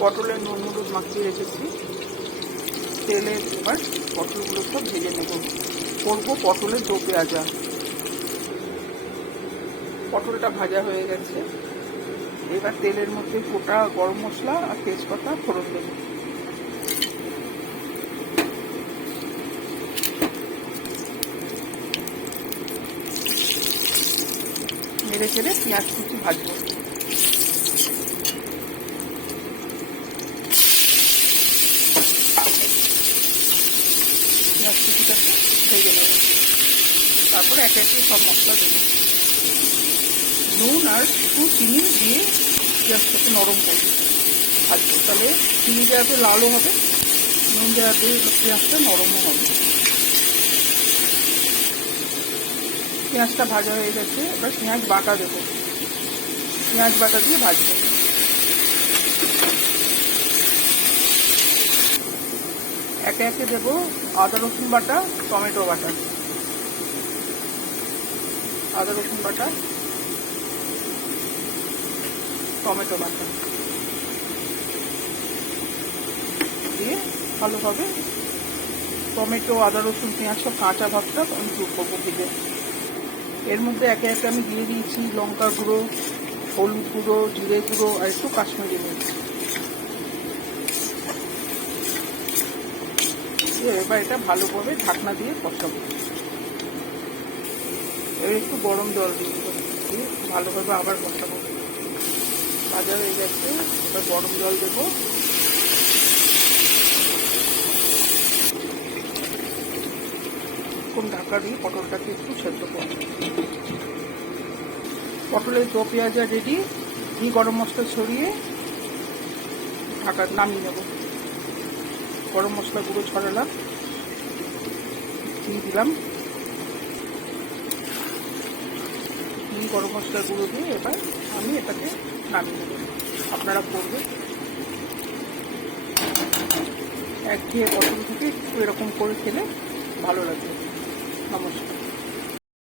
পটলের নুন হলুদ মাখিয়ে রেখেছি। তেলে এবার পটলগুলো সব ভেজে নেব। করবো পটলের দো পেঁয়াজা। পটলটা ভাজা হয়ে গেছে। এবার তেলের মধ্যে গোটা গরম মশলা আর তেজপাতা ফোড়ন দেব। নেড়ে চেড়ে পেঁয়াজ কুচি ভাজবো। পেঁয়াজ কুচিটাকে ভেজে নেব। তারপরে একে একে সব মশলা দেবো। নুন আর একটু চিনি দিয়ে পেঁয়াজটাকে নরম করবো, ভাজবো। তাহলে চিনি দেওয়াতে লালও হবে, নুন দেওয়াতে পেঁয়াজটা নরমও হবে। পেঁয়াজটা ভাজা হয়ে গেছে। এবার পেঁয়াজ বাটা দেবো। পেঁয়াজ বাটা দিয়ে ভাজবো। একে একে দেবো আদা রসুন বাটা, টমেটো বাটা। আদা রসুন বাটা, টমেটো বাটা দিয়ে ভালোভাবে টমেটো, আদা রসুন, পেঁয়াজ সব কাঁচা ভাবটা আমি দূর করবো ভেজে। এর মধ্যে একে একে আমি দিয়ে দিয়েছি লঙ্কা গুঁড়ো, হলুদ গুঁড়ো, জিরে গুঁড়ো আর একটু কাশ্মীরি মির্চ। এবার এটা ভালোভাবে ঢাকনা দিয়ে কষাবো। এবার একটু গরম জল দিয়ে ভালোভাবে আবার কষাবো। ভাজা হয়ে গেছে। এবার গরম জল দেবো। কোন ঢাকা দিয়ে পটলটাকে একটু সেদ্ধ করবো। পটলের দো পেঁয়াজা রেডি। ঘি গরম মশলা ছড়িয়ে ঢাকা নামিয়ে নেব। গরম মশলা গুঁড়ো ছড়ালাম, ঘি দিলাম। ঘি গরম মশলা গুঁড়ো দিয়ে এবার আমি এটাকে নামিয়ে নেব। আপনারা করবেন। একঘেয়ে পটল থেকে একটু এরকম করে খেলে ভালো লাগবে। নমস্কার।